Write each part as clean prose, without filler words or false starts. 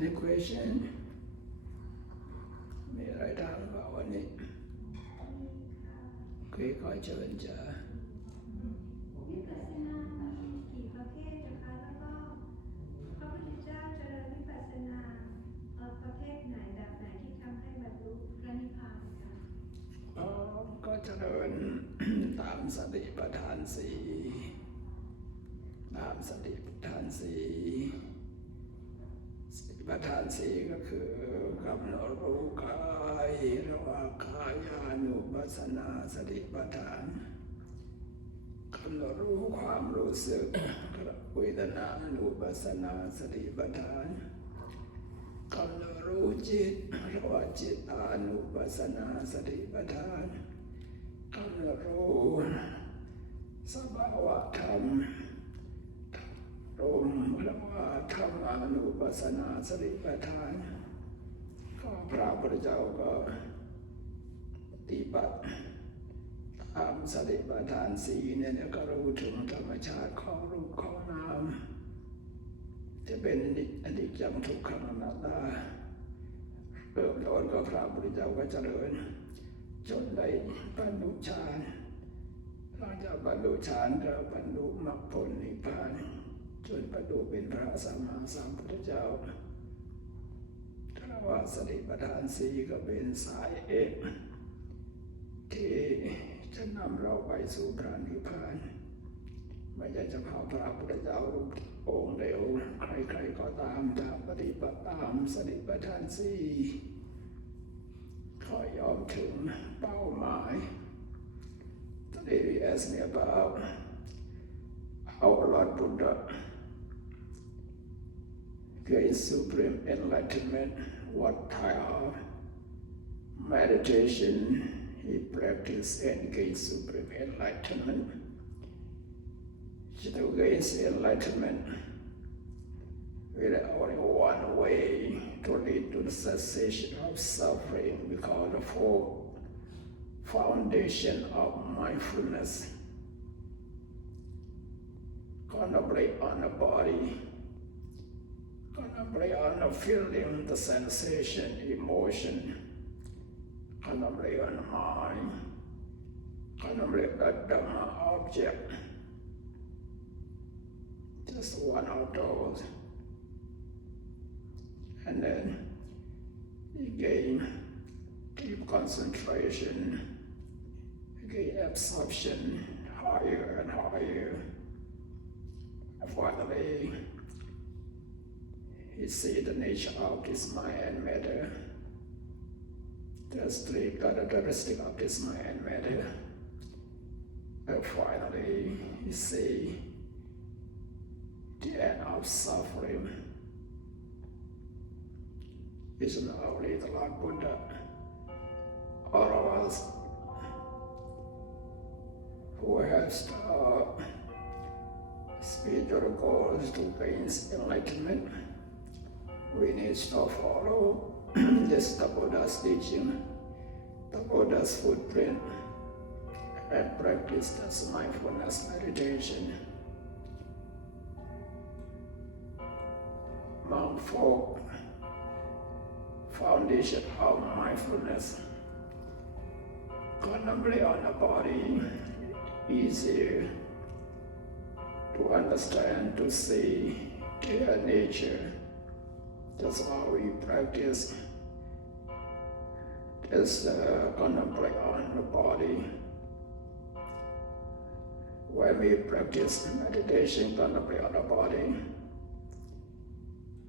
Any question มีอะไรถามบ้างวันนี้คุยขอเชิญจ้ะวิปัสสนามีกี่ประเภทนะคะแล้วก็พระพุทธเจ้าเจริญวิปัสสนาประเภทไหนแบบไหนที่ทำให้บรรลุพระนิพพานคะก็เจริญ ตามสติปัฏฐานสี่ตามสติปัฏฐานสี่สติปัฏฐานสี่ก็คือกำหนดรู้กายเรียกว่ากายานุปัสสนาสติปัฏฐานกำหนดรู้ความรู้สึกเวทนานุปัสสนาสติปัฏฐานกำหนดรู้จิตเรียกว่าจิตานุปัสสนาสติปัฏฐานกำหนดรู้สภาวะธรรมรวมเรียกว่าธรรมานุปัสสนาสติปัฏฐานก็พระพุทธเจ้าก็ปฏิบัติตามสติปัฏฐานสี่เนี่ยก็รู้ถึงธรรมชาติของรูปของนามจะเป็นอนิจจังทุกขังอนัตตาเริ่มต้นก็พระพุทธเจ้าก็เจริญจนได้บรรลุฌานหลังจากบรรลุฌานก็บรรลุมรรคผลนิพพานจนบรรลุเป็นพระสัมมาสัมพุทธเจ้าถ้าว่าสติปัฏฐานสี่ก็เป็นสายเอกที่จะนำเราไปสู่พระนิพพานไม่ใช่เฉพาะพระพุทธเจ้าองค์เดียวใครๆก็ตามถ้าปฏิบัติตามสติปัฏฐานสี่ขอยอมถึงเป้าหมาย Today we ask me about our Lord Buddha gained supreme enlightenment. What type of meditation he practiced and gained supreme enlightenment? To gain enlightenment, there is only one way to lead to the cessation of suffering. We call the four foundation of mindfulness. Contemplate on the body, contemplate on the feeling, the sensation, emotion, contemplate on the mind, contemplate the Dhamma object. Just one of those. And then you gain deep concentration, you gain absorption higher and higher. Finally, you see the nature of this mind and matter. There's three characteristics of this mind and matter. And finally, you see the end of suffering. It's not only the Lord Buddha, all of us who have spiritual goals to gain enlightenment, we need to follow this the Buddha's teaching, the Buddha's footprint, and practice this mindfulness meditation. Among four foundation of mindfulness, contemplate on the body, easier to understand, to see their nature. That's why we practice this contemplate on the body. When we practice meditation, contemplate on the body,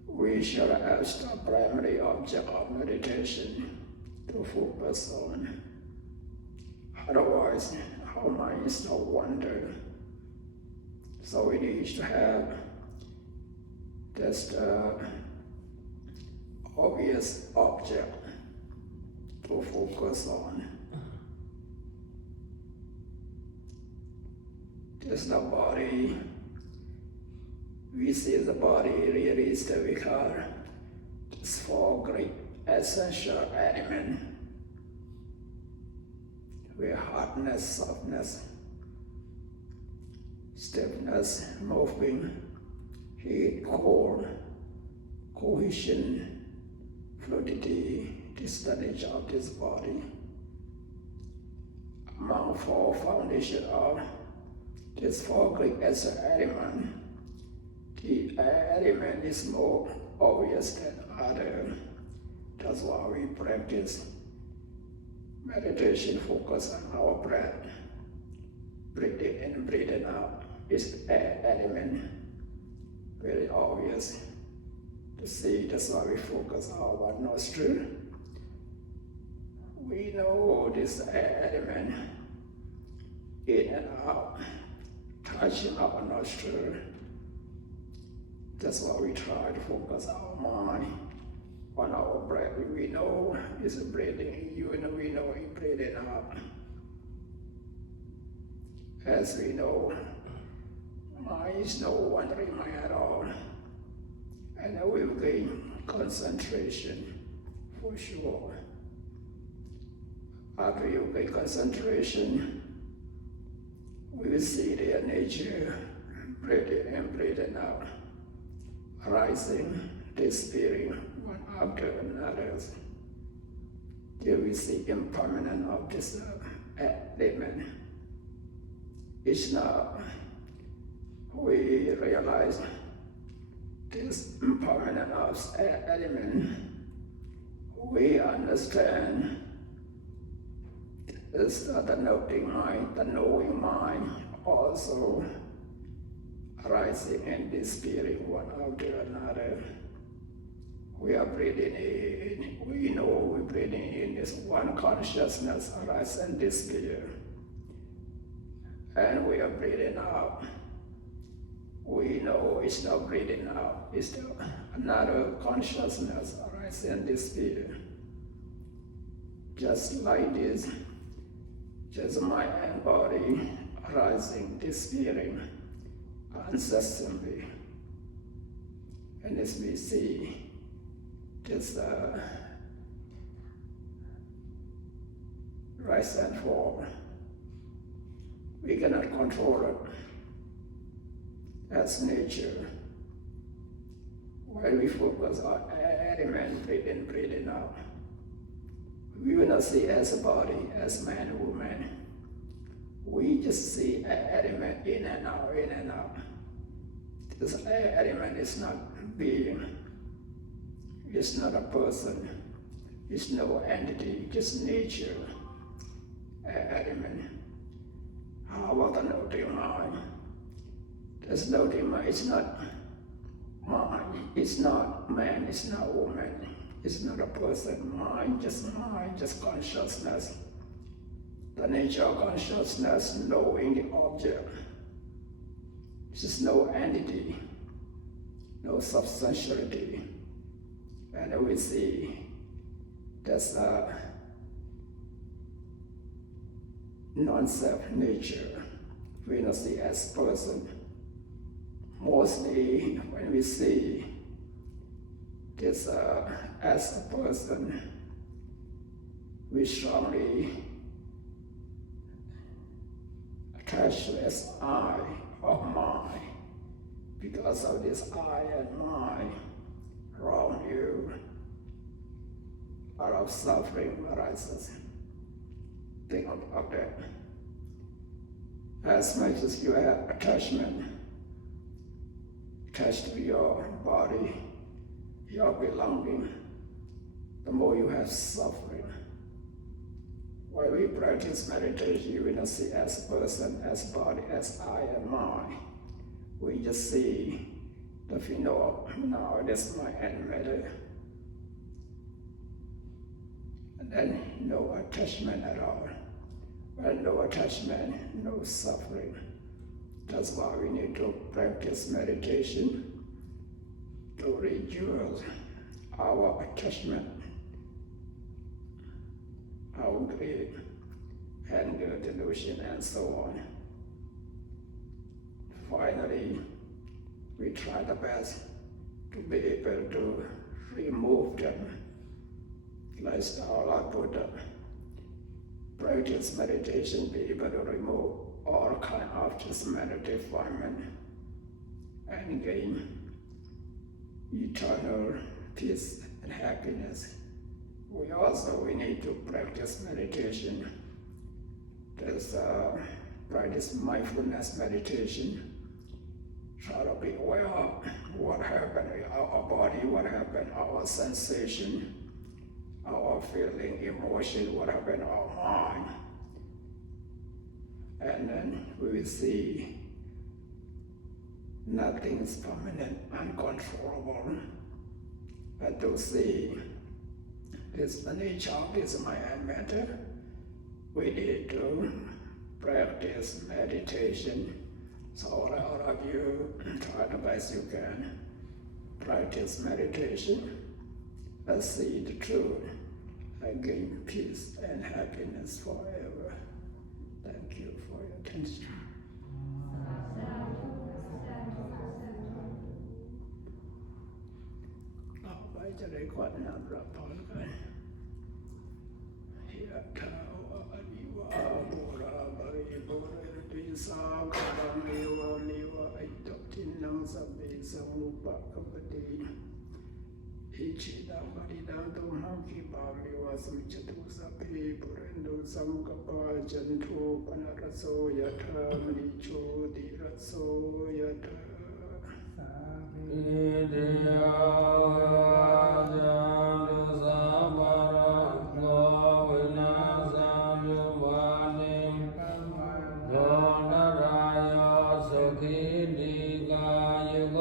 we should ask the primary object of meditation to focus on. Otherwise, our minds will wander. So we need to have just obvious object to focus on. Just the body. We see the body really is the vikar. It's four great essential elements. Where hardness, softness, stiffness, moving, heat, cold, cohesion, fluidity. This is the nature of this body. Among four foundations of this four Greek as element, the element is more obvious than other. That's why we practice meditation, focus on our breath. Breathing in and breathing out is air element. Very obvious to see. That's why we focus on our nostril. We know this air element in and out, touching our nostril. That's why we try to focus our mind on our breath. We know it's breathing in, we know it's breathing out. As we know, mind is no wandering mind at all. And we will gain concentration for sure. After you gain concentration, we will see their nature, breathing in, breathing out, rising, disappearing one after another. Here we see impermanence of this element. Each now we realize this impermanence of element. We understand this the noting mind, the knowing mind also rising and disappearing one after another. We are breathing in, we know we're breathing in this one consciousness arise and disappear. And we are breathing out. We know it's not breathing out, it's still another consciousness arise and disappear. Just like this, just mind and body rising, disappearing incessantly. And as we see, this rise and fall, we cannot control it as nature. While we focus on element, breathing, breathing out, we will not see as a body, as man, woman. We just see element in and out, in and out. This element is not being, it's not a person, it's no entity, just nature, element. How about the noting mind? This noting mind is not mind, it's not man, it's not woman, it's not a person, mind, just consciousness. The nature of consciousness, knowing the object. This is no entity, no substantiality. And we see that's a non-self nature. We don't see as person. Mostly when we see this as a person, we strongly attach to as I or mine. Because of this I and mine, wrong you, a lot of suffering arises. Think about that. As much as you have attachment, attached to your body, your belonging, the more you have suffering. While we practice meditation, you will not see as person, as body, as I and mine. We just see the phenomena, that's my and matter. And then no attachment at all. Well, no attachment, no suffering. That's why we need to practice meditation to reduce our attachment, our greed, anger, delusion, and so on. Finally, we try the best to be able to remove them. Lifestyle our Buddha. Practice meditation, be able to remove all kind of just mental defilement and gain eternal peace and happiness. We need to practice meditation. There's practice mindfulness meditation. Try to be aware of what happened in our body, what happened, our sensation, our feeling, emotion, what happened in our mind. And then we will see nothing is permanent, uncontrollable. But to see this the nature of this mind and matter, we need to practice meditation. So all of you try the best you can. Practice meditation. Let's see the truth and gain peace and happiness forever. Thank you for your attention. ต่อไปจะได้กวดน้ำรับพรกันยะถาวะอภิวาปุราบริบูรณ์ติสาคารังเอวะนิวะอิโตทินังสัพเพสังอุปกัปปติอิชิตังปฏิตังตุมหังคิปามิวะสุจตุสัพเพปุเรนตุสังกปาจันโทปนะระโสยะถามณิโชติระโสยะถาอิเดียจันตุสัพพะระโกวินาศานุวานิโกนรายโยสุขิติกายุโก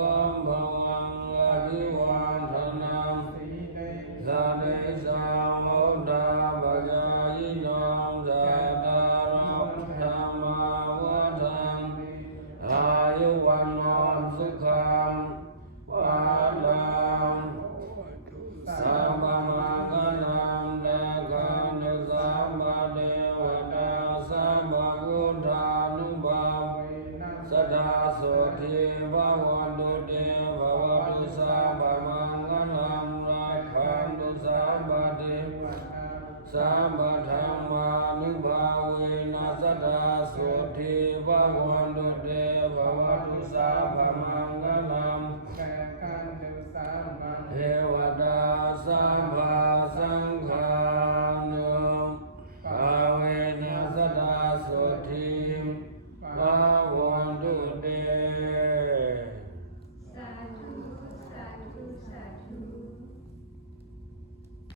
ภวังอภิวาทนาสาเนสาโมดาปัจจายโนสัตตารัพธรรมาวัฏันอายุวันโนสุขังวาลังสัพพมังคลังเดกังนุสัพพะเทวตาสัพพะพุทธานุภาเวนะสัทธาโสทิภวันตุเตภวตุสัพพมังคลังรักขันตุสัพพะเทวตาสัพพะธรรมานุภาเวนะสัทธาโสทิภวันตุเตภวตุสัพพ